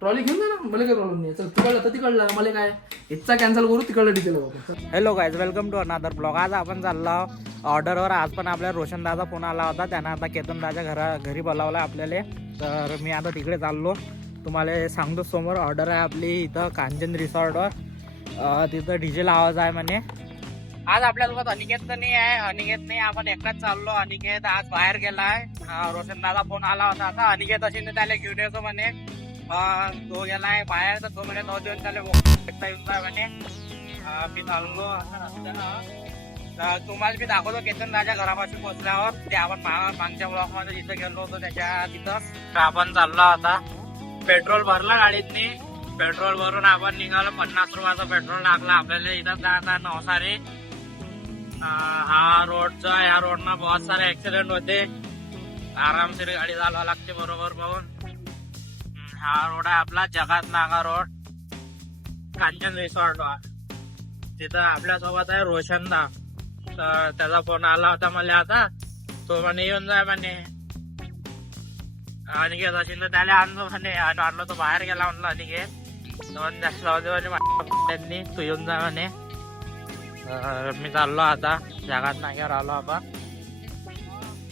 Trolley घेऊन जा ना, मला काय प्रॉब्लेम नाही. चल तिकडलं तर तिकडलं, मला काय इच्छा कॅन्सल करू, तिकडलं detail. Hello guys, welcome to another blog. आज आपण चाललो ऑर्डरवर. आज पण आपल्या रोशन दादा फोन आला होता, त्यानं आता केतन दादाच्या घरी बोलावलं आपल्याला. तर मी आता तिकडे चाललो, तुम्हाला सांगतो. समोर ऑर्डर आहे आपली इथं कांचन रिसॉर्टवर. तिथं डीजे आवाज आहे म्हणे. आज आपल्यासोबत अनिकेत तर नाही आहे, अनिकेत नाही, आपण एकटाच चाललो. अनिकेत आज बाहेर गेलाय. रोशन दादा फोन आला होता, आता अनिकेत अशी त्याला घेऊन येतो म्हणे. तो गेलाय बाहेर, तर तो म्हणे 9 दिवस त्याला एकटा येऊन जाय म्हणे. मी चाललो तर तुम्हाला मी दाखवतो केतन दादाच्या घरापासून पोहोचल्यावर. ते आपण मागच्या ब्लॉक मध्ये जिथं गेलो होतो त्याच्या तिथंच आपण चाललो. आता पेट्रोल भरला गाडीतनी. पेट्रोल भरून आपण निघालो. 50 रुपयाचं पेट्रोल टाकलं आपल्याला. इथं जाता नवसारी. हा रोडचा, ह्या रोडनं बहुत सारे ऍक्सिडेंट होते. आरामशीर गाडी चालवा लागते बरोबर पाहून. हा रोड आहे आपला जगात नागा रोड, कांचन रिसॉर्ट वर. तिथं आपल्यासोबत आहे रोशनदा. तर त्याचा फोन आला होता मला आता. तो म्हणे येऊन जाय म्हणे. अनिकेत असेल तर त्याला आणलो म्हणे. आणलो तो बाहेर गेला म्हणलं अनिकेत. त्यांनी तू येऊन जा म्हणे. मी चाललो आता जगात नाग्यावर आलो आपण.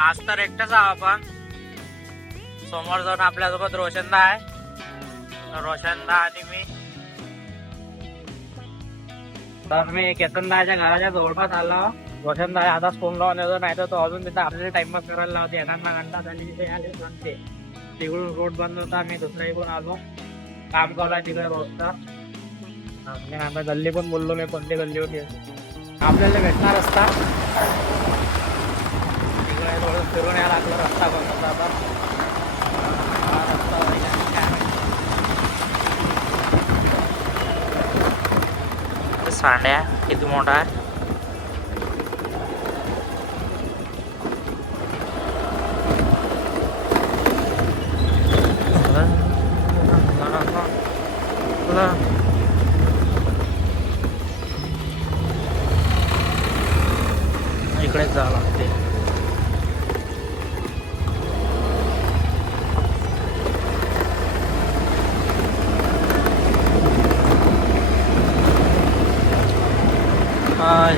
आज तर एकटाच आहो आपण. समोर जाऊन आपल्यासोबत रोशनदा आहे. रोशनदा आणि मी. तर मी केतनदाच्या घराच्या जवळपास आलो. रोशनदा आताच फोन लावून येतो, नाही तर तो अजून तिथं आपल्याला टाइमपास करायला लावते. येणार ना घंटा झाली तिथे आले सांगते. तिकडून रोड बंद होता, मी दुसऱ्या इकडून आलो. काम चालू आहे तिकडे रोडचा. आता गल्ली पण बोललो मी, कोणती गल्ली होती आपल्याला भेटणार रस्ता. तिकडे थोडं फिरून यायला लागलं. रस्ता कोणता आता सांड्या किती मोठा आहे. इकडेच जावं लागते.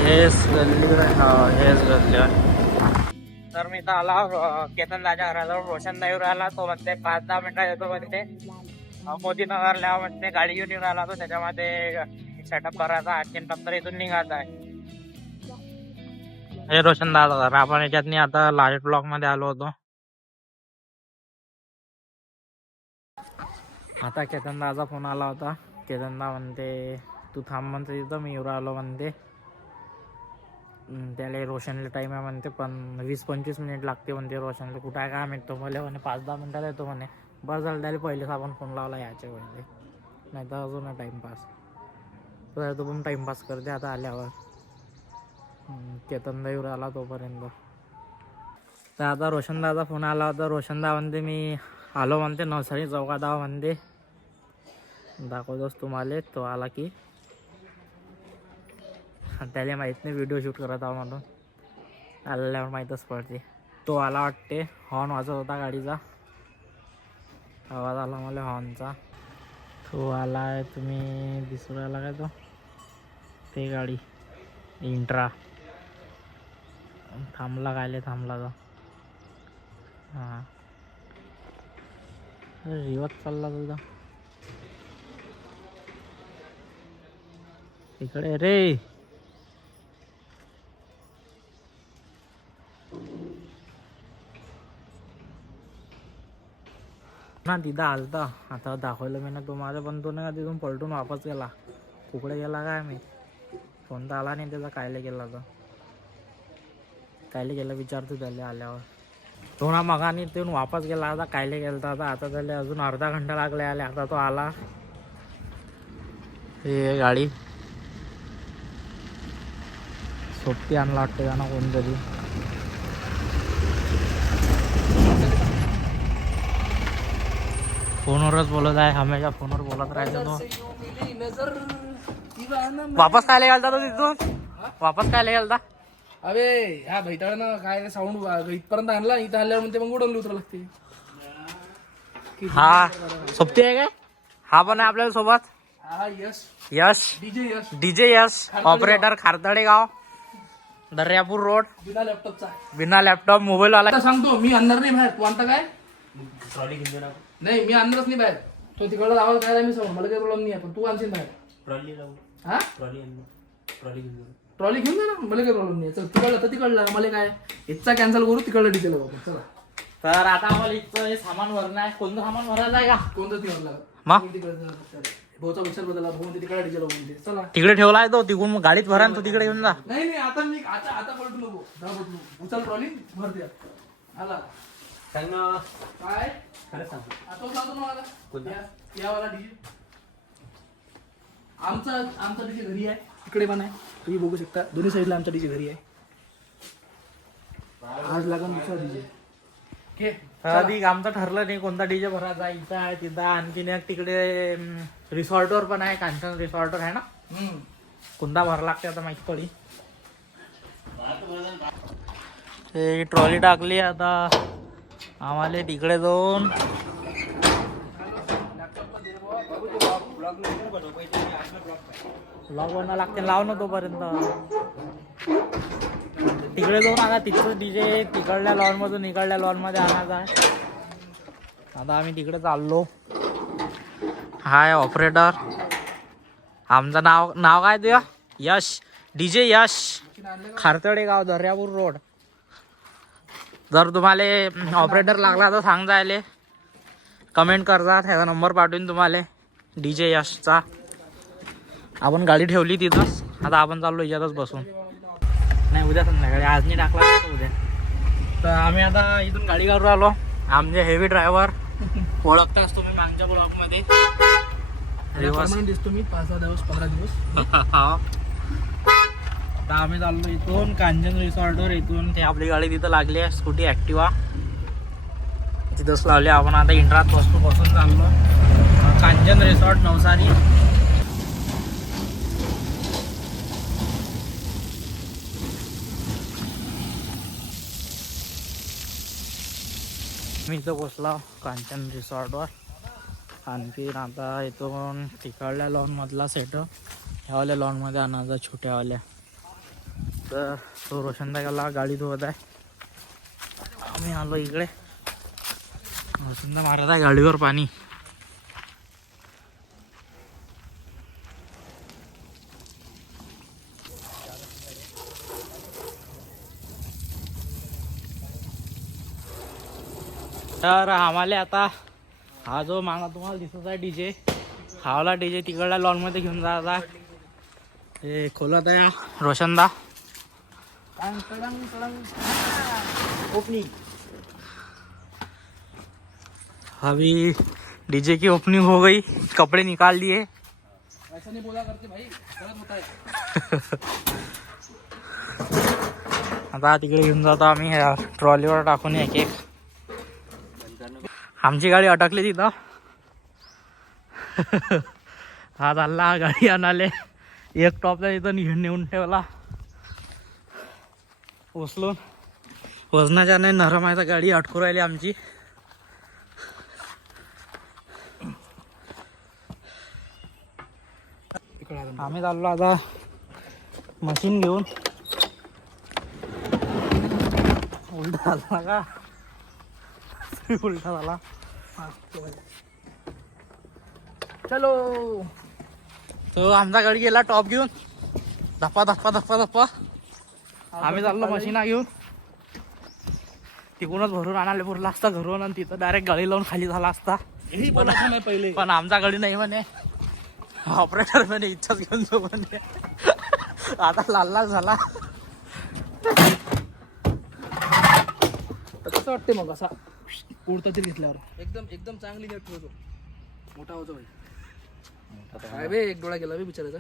हेच गल्ली आहे. हेच गल्ली आहे. तर मी इथं आला केतन दादाच्या घराजवळ. रोशन नाहीवर आला. तो म्हणते 5-10 मिनिटात येतो म्हणते. मोदीनगरला म्हणते गाडी घेऊन येऊन आला तो. त्याच्यामध्ये सेटअप करायचा. आणखी नंतर इथून निघायचा आहे. हे रोशन दादा घर. आपण याच्यात आता लाईट ब्लॉक मध्ये आलो होतो. आता केतन दादाचा फोन आला होता. केतन दा म्हणते तू थांब म्हणते तिथं, मी येऊन आलो म्हणते. त्याला रोशनला टाईम आहे म्हणते, पण 20-25 मिनिट लागते म्हणते रोशनला. कुठं आहे काय माहित. तो मला म्हणे 5-10 मिनिटात येतो म्हणे. बस झालं त्याला पहिलेच आपण फोन लावला याच्या वेळेला. नाही तर अजून टाईमपास. तर तो पण टाईमपास करते आता आल्यावर. केतन येऊन आला तोपर्यंत. तर आता रोशनदाचा फोन आला होता. रोशनदा म्हणते मी आलो म्हणते. नवसारी चौकात आहो म्हणते. दाखवतोस तुम्हाला. तो आला की त्याला माहीत नाही व्हिडिओ शूट करत आहो म्हणून. आल्यावर माहीतच पडते. तो आला वाटते. हॉर्न वाजत होता गाडीचा. आवाज आला मला हॉर्नचा. तो आला आहे. तुम्ही दिसू राहिला काय तो? ते गाडी इंट्रा थांबला. कायले थांबला तो? हां रिवर्स चालला तुझा. इकडे रे. ना तिथं आलता. आता दाखवलं मी ना तुम्हाला, पण तो ना तिथून पलटून वापस गेला. कुकडे गेला काय मी. फोन तर आला नाही त्याचा. कायले गेला तो? कायले गेला विचारतो त्याला आल्यावर. तो ना मगाने तिथून वापस गेला. आता कायले गेला होता. आता त्याला अजून अर्धा घंटा लागले आले. आता तो आला. हे गाडी सोबती आणला वाटते का ना कोणतरी. फोनवरच बोलत आहे. हमेशा फोनवर बोलत राहायचं तो. वापस काय गेलता तो तिथून? वापस काय गेलता? अबे ह्या भैताळानं काय साऊंड इथपर्यंत आणला, इथं आणल्यावर म्हणते मग उडवली उतरा लागते. हा सोबती आहे काय? हा पण आहे आपल्या सोबत. हा यश यश डीजे यश डीजे यश ऑपरेटर खारतडे गाव दर्यापूर रोड बिना लॅपटॉपचा. बिना लॅपटॉप मोबाईल वाला. आता सांगतो मी आणणार नाही बाहेर. तू आणता काय? नाही मी आणणारच नाही बाहेर. तो तिकडला आवाज काय मी सांगू, मला काही प्रॉब्लेम नाही आहे, पण तू आणशील बाहेर. हा ट्रॉली घेऊन जा ना, मला काही प्रॉब्लेम नाही. चल तिकडलं तर तिकडला, मला काय इच्छा कॅन्सल करू, तिकडलं डिझेल बघू. चला तर आता आम्हाला इथं हे सामान भरणं आहे. कोणतं सामान भरायचं आहे का? कोणतं तिकडला मग? भाऊचा विचार बदलला, भाऊ तिकडे डिझेल बघून. चला तिकडे ठेवलाय तो, तिकडून मग गाडीत भरा तो तिकडे घेऊन जा. नाही नाही आता मी आता पलटू नको, जा बदलू. उचल ट्रॉली भर द्या. आला काय आता सांगतो ना मला यावाला डीजे आमचा डीजे घरी आहे, इकडे पण आहे, तुम्ही बघू शकता. दोन्ही साईडला आमचा डीजे घरी आहे. आज लागून दुसरा डीजे. अधिक आमचं ठरलं नाही कोणता डीजे भरायचा. इथं आहे तिथं आणखीन एक तिकडे रिसॉर्टवर पण आहे, कांचन रिसॉर्टवर आहे ना. कोणता भरा लागते आता माहिती पडी. हे ट्रॉली टाकली आता आम्हाला तिकडे जाऊन ब्लॉग बनवा लागते. लाव ना तोपर्यंत तिकडे जाऊन आता तिथं डीजे तिकडल्या लॉन मधून इकडल्या लॉन मध्ये आणायचा आहे. आता आम्ही तिकडे चाललो. हाय ऑपरेटर. आमचं नाव काय तुझं? यश डीजे यश खारतडे गाव दर्यापूर रोड. जर तुम्हाला ऑपरेटर लागला तर सांग जायले, कमेंट करजा, त्याचा नंबर पाठवून तुम्हाला डीजे यशचा. आपण गाडी ठेवली तिथंच. आता आपण चाललो याच्यातच बसून. नाही उद्या संध्याकाळी, आज नाही टाकला तर उद्या. तर आम्ही आता इथून गाडी काढून आलो. आमचे हेवी ड्रायव्हर ओळखताच तुम्ही मागच्या ब्लॉकमध्ये. दिसतो मी 5-6 दिवस 15 दिवस. आता आम्ही चाललो इथून कांचन रिसॉर्टवर. इथून ते आपली गाडी तिथं लागली आहे, स्कूटी ॲक्टिवा तिथंच लावली. आपण आता इंट्रात बसून चाललो कांचन रिसॉर्ट नवसारी. मी इथं पोचलो कांचन रिसॉर्टवर. आणखी आता इथून तिकडल्या लॉनमधला सेटअप ह्यावाल्या लॉनमध्ये आणायचा छोट्यावाल्या. तर तो रोशनदाला गाडी धुवत आहे. आम्ही आलो इकडे. रोशनदा मारत आहे गाडीवर पाणी. तर आम्हाला आता हा जो मागा तुम्हाला दिसत आहे डीजे, हावला डीजे तिकडल्या लॉनमध्ये घेऊन जायचा. हे खोलत आहे रोशनदा. ओपनिंग अभी डीजे की ओपनिंग हो गई. कपड़े निकाल दिए. ऐसा नहीं बोला करते भाई, गलत होता है. आता तिकडे घेऊन जातो आम्ही ट्रॉलीवर टाकून एक एक. आमची गाडी अटकली तिथं. हा चालला गाडी आणाले. एक टॉपला तिथं नेऊन ठेवला उचलून. वजनाच्या नाही नरम आहे तर गाडी अटकू राहिली आमची. आम्ही चाललो आता मशीन घेऊन. उलटा झाला का? उलटा झाला. चलो. तो आमचा गाडी गेला टॉप घेऊन. धप्पा धप्पा धप्पा धप्पा. आम्ही चाललो मशीना घेऊन. तिकडूनच भरून आणायला पुरला असता घरून, आणि तिथं डायरेक्ट गाडी लावून खाली झाला असता. पहिले पण आमचा गाडी नाही म्हणे. ऑपरेटर म्हणे इच्छाच घेऊन जाऊ म्हणे. आता लाल लाल झाला. कसं वाटते मग असा उडता तरी घेतल्यावर एकदम चांगली नेट होतो. मोठा होतो भाई. काय बे एक डोळा गेला बे बिचाराचा.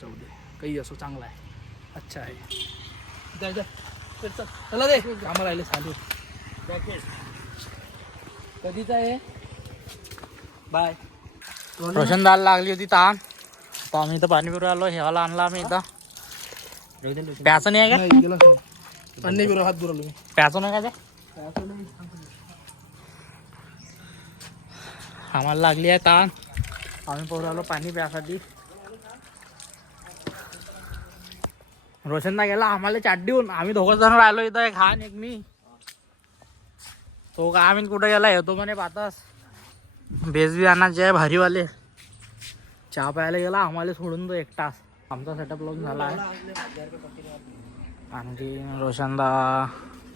जाऊ दे, काही असो चांगला आहे, अच्छा आहे. चला दे कामाला राहिले चालू. कधीच आहे बाय. रोशनदार लागली होती ताण. आता आम्ही इथं पाणी पिरू आलो. हेवाला आणला आम्ही इथं. प्याचं नाही आहे का? नाही गेलाच नाही. पाणी बिरो हात बुरवलो मी. प्याचं नाही का ते? आम्हाला लागली आहे ताण. आम्ही पोरं आलो पाणी प्यासाठी. रोशनदा गेला आम्हाला चाट देऊन. आम्ही दोघं जण राहिलो इथं, एक हा आणि एक मी. तो का आम्ही कुठं गेला येतो म्हणे पातास. बेजबी आणायचे आहे भारीवाले. चहा प्यायला गेला आम्हाला सोडून तो एकटाच. आमचा सेटअप लावून झाला आहे. आणखी रोशनदा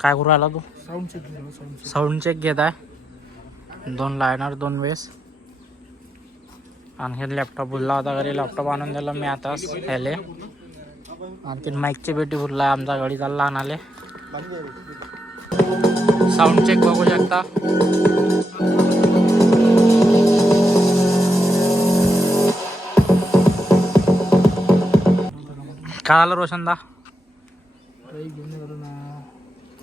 काय करू राहिला तू? साऊंड चेक घेत आहे. 2 लायनर 2 वेस. आणखी लॅपटॉप भुलला होता घरी. लॅपटॉप आणून दिला मी आताच ह्याले. आणखी माईकची पेटी भुलला आहे. आमचा गाडी चालला आणाले. साऊंड चेक बघू शकता. काय झालं रोशनदा?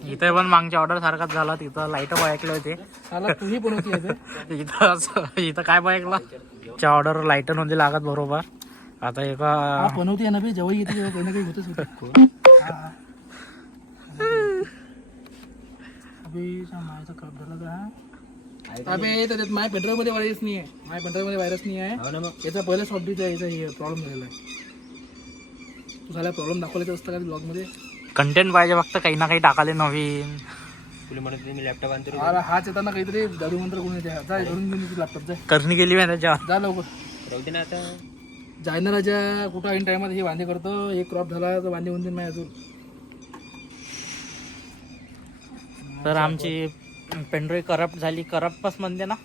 इथे पण मागच्या ऑर्डर सारखाच झाला. तिथं लाईट ऐकले होते. इथं काय ऐकला? च्या ऑर्डर लाईट नव्हती लागत बरोबर. आता एका बनवते ना जेव्हा येते तेव्हा काही ना काही होतच. अबे त्याच्यात माय पेनड्राईव्ह मध्ये व्हायरस नाही आहे. माय पेनड्राईव्ह मध्ये व्हायरस नाही आहे. याचा पहिला सॉफ्टवेअर याचा हे प्रॉब्लेम झालेला आहे. तू झाला प्रॉब्लेम दाखवला असतं का ब्लॉग मध्ये? कंटेंट पाहिजे फक्त, काही ना काही टाकाले नवीन. तुला म्हणत मी लॅपटॉप आणतो. अरे हाच येताना काहीतरी जादू मंत्र कोणी द्या. जा घरून घेऊन लॅपटॉप जाय. करणी केली मी त्याच्या. जा लवकर. राहू दे ना आता. जायना राजा कुठं ऐन टायमात हे वांदे करतो. एक क्रॉप झाला तर वांदे होऊन देईन नाही अजून. तर आमची पेनड्राईव्ह करप्ट झाली. करप्टच म्हणते ना,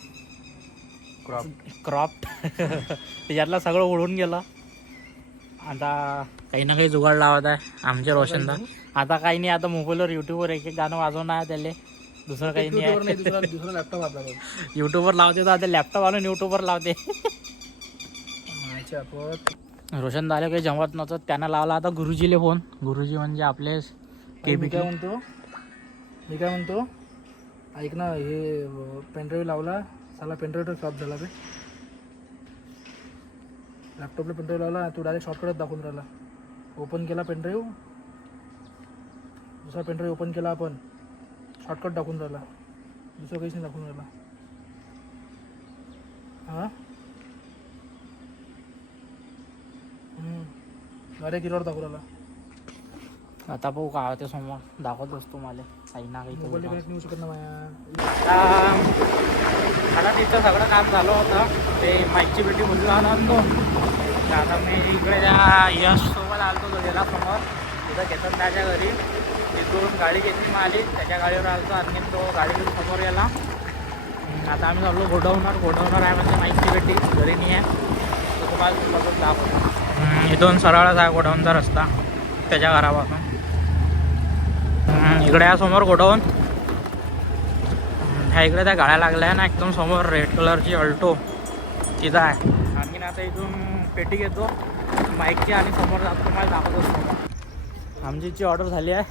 क्रॉप्ट. त्याच्यातला सगळं उडून गेलं. आता काही ना काही जुगाड लावत आहे आमचे रोशनदा. आता काही नाही. आता मोबाईलवर युट्यूबवर एक गाणं वाजवणं आहे त्याले. दुसरं काही नाही आहे. दुसरा लॅपटॉप आपला युट्यूबवर लावते तर आता लॅपटॉप आणून युट्यूबवर लावते. रोशनदा आले काही जमत नव्हतं. त्यांना लावला आता गुरुजीले फोन. गुरुजी म्हणजे आपले मी काय म्हणतो ऐक ना, हे पेनड्राईव्ह लावला साला. पेनड्राईव्ह शॉप झाला बे. लॅपटॉपला पेनड्राईव्ह लावला. तू डायरेक्ट शॉर्टकट दाखवून राहिला. ओपन केला पेनड्राईव्ह. दुसरा पेनड्राईव्ह ओपन केला आपण. शॉर्टकट दाखवून राहिला. दुसरं काहीच नाही दाखवून राहिला. हां डायरेक्ट किलोवर दाखवून राहिला. आता भाऊ काय होते समोर दाखवत असतो मला काही ना काही. मोबाईल कनेक्ट नाही होऊ शकत ना माझ्या. आता तिथं सगळं काम झालं होतं. ते माईकची पेटी बोललो आणतो. आता मी इकडे त्या यशसोबत आलतो तो गेला समोर. तिथं घेतात त्याच्या घरी. तिथून गाडी घेतली माली. त्याच्या गाडीवर आलतो. आणखी तो गाडी घेऊन समोर गेला. आता आम्ही चाललो गोडाऊनवर आहे म्हणजे माईकची पेटी घरी नाही आहे. तो तुम्हाला बघत दाखवतो. इथून सरळच आहे गोडाऊनचा रस्ता त्याच्या घरापासून. इकडे आहे समोर गोडाऊन. ह्या इकडे त्या गाड्या लागल्या आहे ना एकदम समोर. रेड कलरची अल्टो तिथं आहे. आणखीन आता इथून पेटी घेतो माईकची आणि समोर जातो. तुम्हाला दाखवतो समोर. आमची ऑर्डर झाली आहे.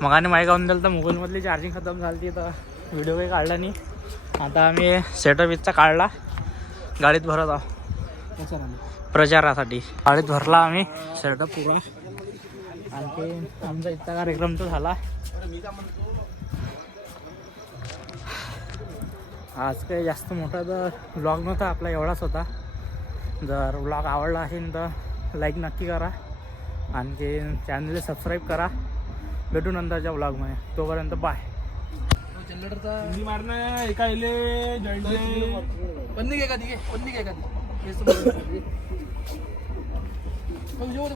मगाने माईक आणून दिलं तर मोबाईलमधली चार्जिंग खतम झाली तर व्हिडिओ काही काढला नाही. आता आम्ही सेटअप इथचा काढला. गाडीत भरत आहोत प्रचारासाठी. गाडीत भरला आम्ही सेटअप पुरा. आणखी आमचा इथचा कार्यक्रम तर झाला. आज काही जास्त मोठा तर व्लॉग नव्हता आपला, एवढाच होता. जर व्लॉग आवडला असेल तर लाईक नक्की करा. आणखी चॅनलला सबस्क्राईब करा. भेटू नंतरच्या व्लॉगमध्ये. तोपर्यंत बाय. जनरेटरचा मारणं एका इले जॉईंट पन्नी घे का ती.